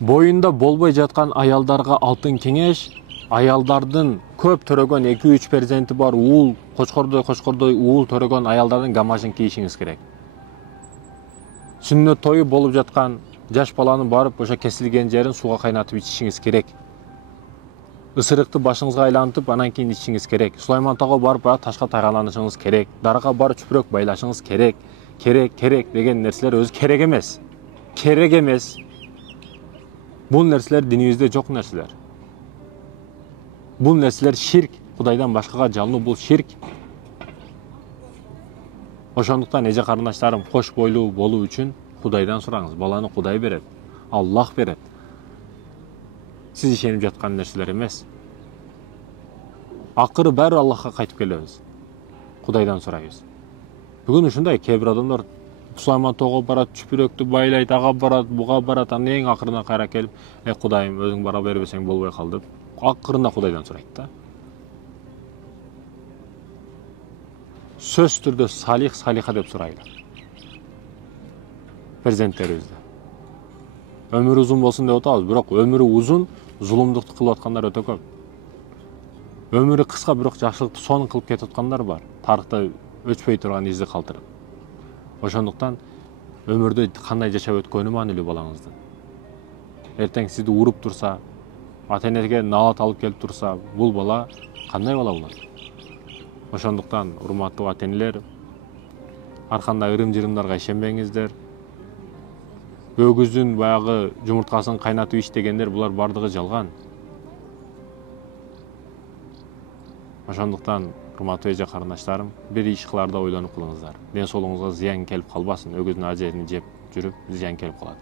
Boyunda болбой жаткан аялдарга алтын кеңеш, аялдардын көп төрөгөн 2-3% бар уул, кочкордой уул төрөгөн аялдардын гамашын кийишиңиз керек. Сүннөт тою болуп жаткан жаш баланы барып, ошо кесилген жерин сууга кайнатып ичишиңиз керек. Ысырыкты башыңызга айлантып, анан кийин ичишиңиз керек. Сулайман Таага барып, ташка тайгаланышыңыз керек. Дарага барып чүпүрөк байлашыңыз керек. Керек деген нерселер өзү керек эмес. Керек эмес. Бул нерселер динибизде жок нерселер. Бул нерселер ширк, Кудайдан башкага жалынуу бул ширк. Ошондуктан эже карындаштарым, кош бойлуу болуу үчүн Кудайдан сураңыз. Баланы Кудай берет, Аллах берет. Сиз ишенип жаткан нерселер эмес. Акыры баары Аллахка кайтып келебиз. Кудайдан сурайбыз. Бүгүн ушундай кээ бир адамдар Сулайман Тоого барат, чүпүрөктү байлайт, ага барат, буга барат, анан эң акырына кайра келип, Кудайым, өзүң бара бербесең болбой калды деп, акырында Кудайдан сурайт да. Сөз түрдө салих, салиха деп сурайлы. Перзенттерибизде. Өмүрү узун болсун деп атабыз, бирок өмүрү узун, зулумдукту кылып аткандар өтө көп. Өмүрү кыска, бирок жакшылыкты сонун кылып кетип аткандар бар. Тарыхта өчпөй турган изди калтырып. Ошондуктан өмүрдө кандай жашап өткөнү маанилүү балаңыздын. Эртең сизди уруп турса, ата-энеге налат алып келип турса, бул бала кандай бала болот? Ошондуктан урматтуу ата-энелер, арканда ырым-жырымдарга ишенбеңиздер. Өгүздүн баягы жумурткасын кайнатып ич дегендер, булар бардыгы жалган. Ошондуктан урматтуу эже карындаштарым, бир иш кыларда ойлонуп кылыңыздар. Ден соолугуңузга зыян келип калбасын. Өгүздүн ажерин жеп жүрүп зыян келип калат.